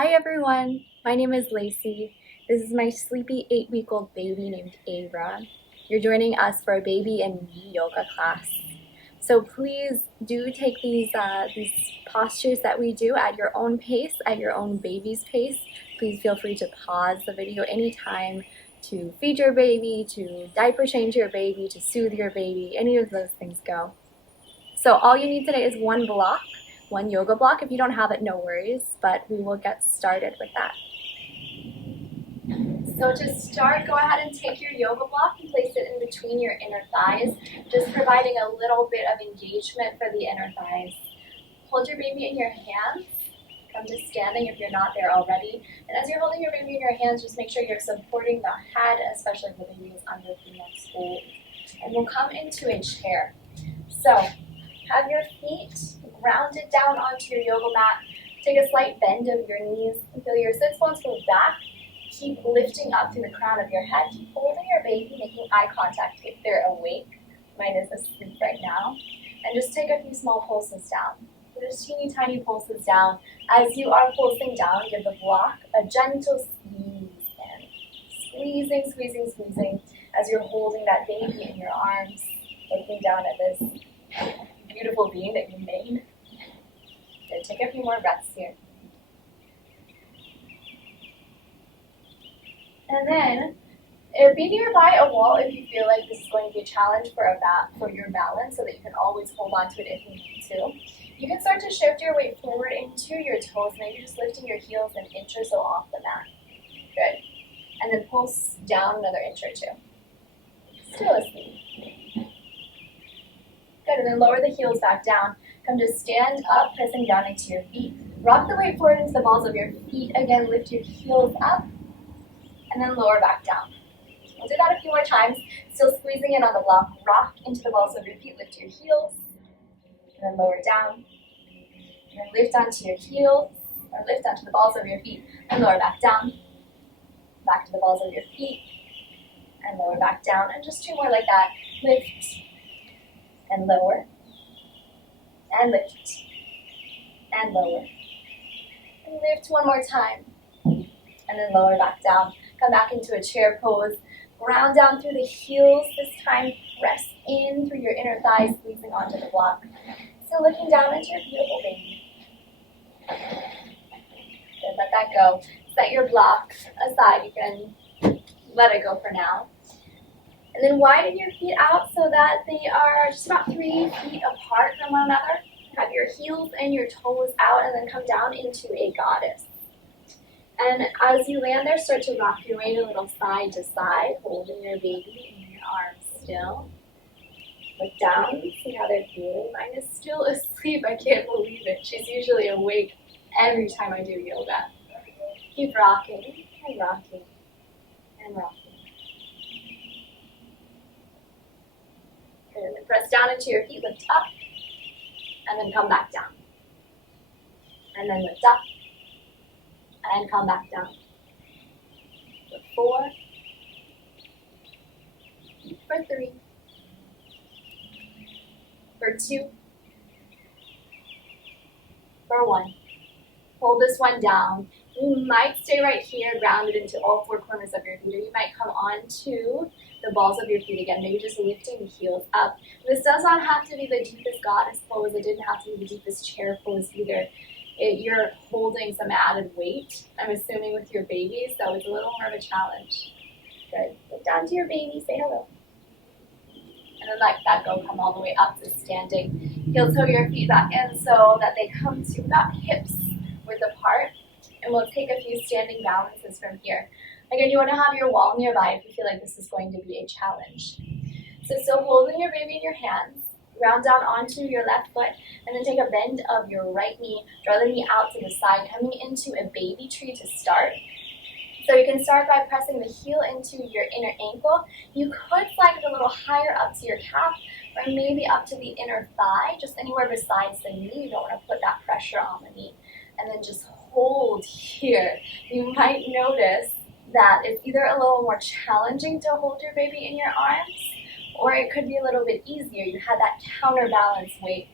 Hi everyone, my name is Lacey. This is my sleepy 8-week-old baby named Ava. You're joining us for a baby and me yoga class. So please do take these postures that we do at your own pace, at your own baby's pace. Please feel free to pause the video anytime to feed your baby, to diaper change your baby, to soothe your baby, any of those things go. So all you need today is one block, one yoga block. If you don't have it, no worries, but we will get started with that. So to start, go ahead and take your yoga block and place it in between your inner thighs, just providing a little bit of engagement for the inner thighs. Hold your baby in your hands. Come to standing if you're not there already. And as you're holding your baby in your hands, just make sure you're supporting the head, especially if the baby is under the next hold. And we'll come into a chair. So have your feet grounded down onto your yoga mat. Take a slight bend of your knees. Feel your sits bones go back. Keep lifting up through the crown of your head. Keep holding your baby, making eye contact if they're awake. Mine is asleep right now. And just take a few small pulses down. So just teeny tiny pulses down. As you are pulsing down, give the block a gentle squeeze in. Squeezing, squeezing, squeezing as you're holding that baby in your arms, looking down at this beautiful being that you made. Good. Take a few more breaths here. And then, be nearby a wall if you feel like this is going to be a challenge for your balance, so that you can always hold on to it if you need to. You can start to shift your weight forward into your toes, maybe just lifting your heels an inch or so off the mat. Good. And then pulse down another inch or two. Still asleep. Good, and then lower the heels back down. Come to stand up, pressing down into your feet. Rock the weight forward into the balls of your feet. Again, lift your heels up, and then lower back down. We'll do that a few more times. Still squeezing in on the block. Rock into the balls of your feet, lift your heels, and then lower down. And then lift onto your heels, or lift onto the balls of your feet, and lower back down. Back to the balls of your feet, and lower back down. And just two more like that. Lift, and lower, and lift, and lower. And lift one more time, and then lower back down. Come back into a chair pose. Ground down through the heels. This time, press in through your inner thighs, squeezing onto the block. Still looking down into your beautiful baby. Good, let that go. Set your block aside. You can let it go for now. And then widen your feet out so that they are just about 3 feet apart from one another. Have your heels and your toes out, and then come down into a goddess. And as you land there, start to rock your weight a little side to side, holding your baby in your arms still. Look down, see how they're feeling. Mine is still asleep, I can't believe it. She's usually awake every time I do yoga. Keep rocking, and rocking, and rocking. Good, and then press down into your feet, lift up, and then come back down. And then lift up, and come back down. For 4, for 3, for 2, for 1. Hold this one down. You might stay right here, grounded into all 4 corners of your feet, or you might come onto the balls of your feet again, maybe just lifting the heels up. This does not have to be the deepest goddess pose. It didn't have to be the deepest chair pose either. You're holding some added weight, I'm assuming, with your baby, so it's a little more of a challenge. Good. Look down to your baby, say hello. And then let that go, come all the way up to standing. Heel toe your feet back in so that they come to about hips width apart. And we'll take a few standing balances from here. Again, you want to have your wall nearby if you feel like this is going to be a challenge. So still holding your baby in your hands. Round down onto your left foot, and then take a bend of your right knee. Draw the knee out to the side, coming into a baby tree to start. So you can start by pressing the heel into your inner ankle. You could slide it a little higher up to your calf, or maybe up to the inner thigh, just anywhere besides the knee. You don't want to put that pressure on the knee. And then just hold here. You might notice that it's either a little more challenging to hold your baby in your arms, or it could be a little bit easier. You had that counterbalance weight.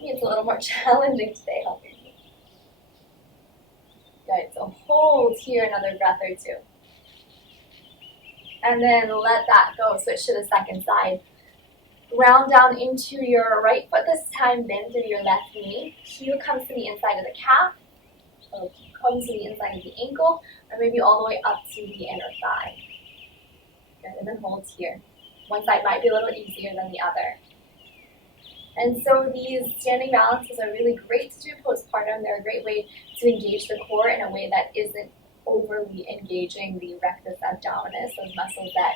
Maybe it's a little more challenging today, helping you. Good, so hold here another breath or two. And then let that go, switch to the second side. Ground down into your right foot this time, bend through your left knee. Heel comes to the inside of the calf, or comes to the inside of the ankle, or maybe all the way up to the inner thigh. Good, and then hold here. One side might be a little easier than the other. And so these standing balances are really great to do postpartum. They're a great way to engage the core in a way that isn't overly engaging the rectus abdominis, those muscles that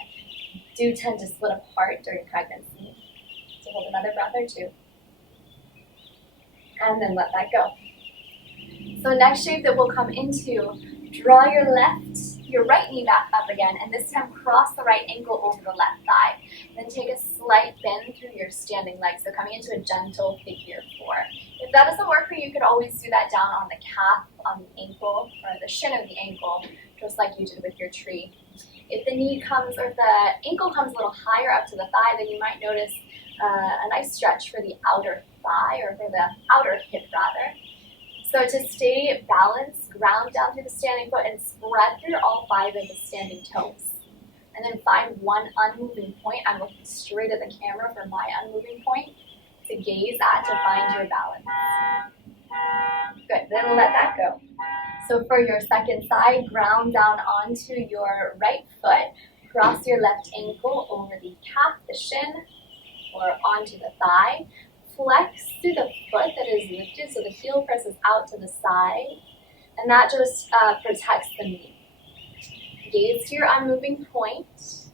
do tend to split apart during pregnancy. So hold another breath or two. And then let that go. So next shape that we'll come into, draw your right knee back up again, and this time cross the right ankle over the left thigh. Then take a slight bend through your standing leg, so coming into a gentle figure four. If that doesn't work for you, you could always do that down on the calf, on the ankle, or the shin of the ankle, just like you did with your tree. If the knee comes, or if the ankle comes a little higher up to the thigh, then you might notice a nice stretch for the outer thigh, or for the outer hip rather. So to stay balanced, ground down through the standing foot and spread through all 5 of the standing toes. And then find one unmoving point. I'm looking straight at the camera for my unmoving point to gaze at to find your balance. Good, then let that go. So for your second side, ground down onto your right foot, cross your left ankle over the calf, the shin, or onto the thigh. Flex through the foot that is lifted, so the heel presses out to the side, and that just protects the knee. Gaze to your unmoving point.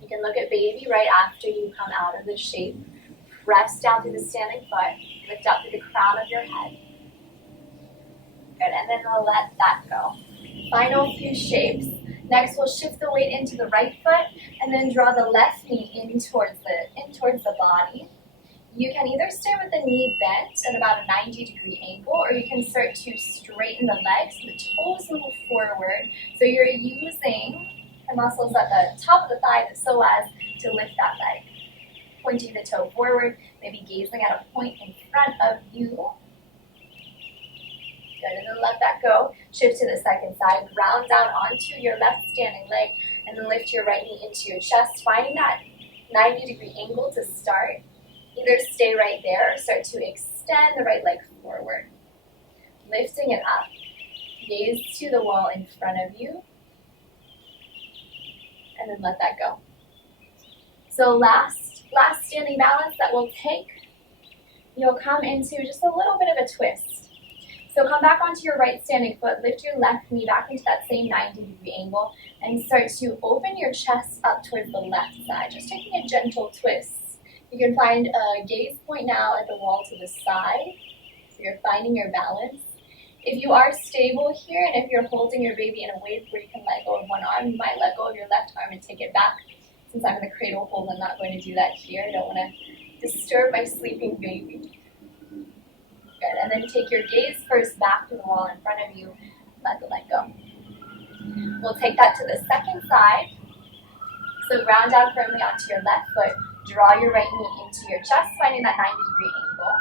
You can look at baby right after you come out of the shape. Press down through the standing foot, lift up through the crown of your head. Good, and then let that go. Final few shapes. Next, we'll shift the weight into the right foot, and then draw the left knee in towards the body. You can either stay with the knee bent at about a 90-degree angle, or you can start to straighten the legs, the toes move forward. So you're using the muscles at the top of the thigh, the psoas, to lift that leg. Pointing the toe forward, maybe gazing at a point in front of you. Good, and then let that go. Shift to the second side, ground down onto your left standing leg, and then lift your right knee into your chest, finding that 90-degree angle to start. Either stay right there or start to extend the right leg forward. Lifting it up. Gaze to the wall in front of you. And then let that go. So last standing balance that we'll take, you'll come into just a little bit of a twist. So come back onto your right standing foot, lift your left knee back into that same 90-degree angle, and start to open your chest up towards the left side, just taking a gentle twist. You can find a gaze point now at the wall to the side, so you're finding your balance. If you are stable here, and if you're holding your baby in a way where you can let go of one arm, you might let go of your left arm and take it back. Since I'm in the cradle hold, I'm not going to do that here. I don't want to disturb my sleeping baby. Good, and then take your gaze first back to the wall in front of you, let the leg go. We'll take that to the second side. So ground down firmly onto your left foot. Draw your right knee into your chest, finding that 90-degree angle.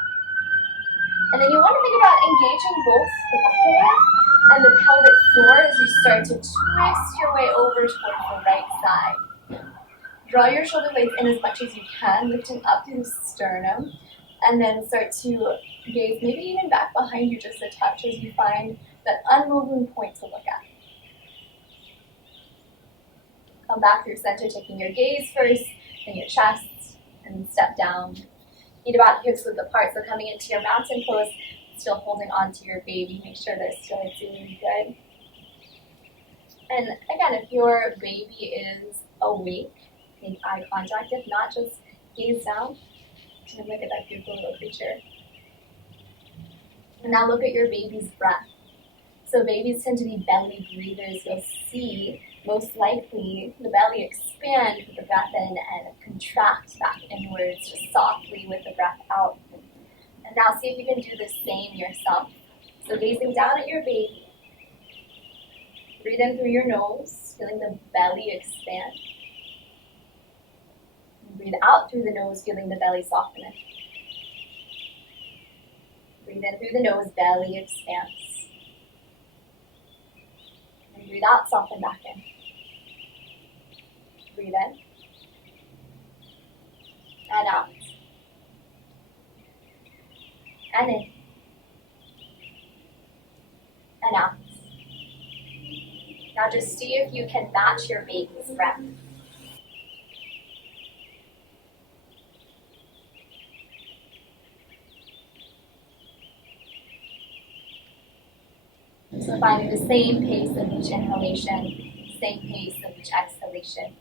And then you want to think about engaging both the core and the pelvic floor as you start to twist your way over towards the right side. Draw your shoulder blades in as much as you can, lifting up through the sternum, and then start to gaze maybe even back behind you just a touch as you find that unmoving point to look at. Come back through center, taking your gaze first, then your chest, and step down. Feet about hips width apart, so coming into your mountain pose, still holding on to your baby. Make sure they're still doing good. And again, if your baby is awake, make eye contact. If not, just gaze down and look at that beautiful little creature. And now look at your baby's breath. So babies tend to be belly breathers. You'll see most likely the belly expand with the breath in and contract back inwards just softly with the breath out. And now see if you can do the same yourself. So gazing down at your baby, breathe in through your nose, feeling the belly expand. And breathe out through the nose, feeling the belly soften. Breathe in through the nose, belly expands. Breathe out, soften back in. Breathe in. And out. And in. And out. Now just see if you can match your baby's breath. So finding the same pace in each inhalation, same pace in each exhalation.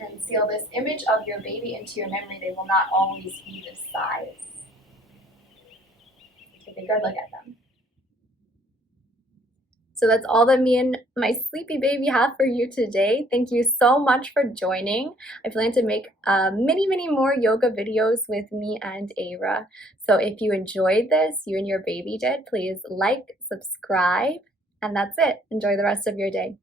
And seal this image of your baby into your memory. They will not always be this size. Take a good look at them. So that's all that me and my sleepy baby have for you today. Thank you so much for joining. I plan to make many more yoga videos with me and Aira. So if you enjoyed this, you and your baby did, please like, subscribe, and that's it. Enjoy the rest of your day.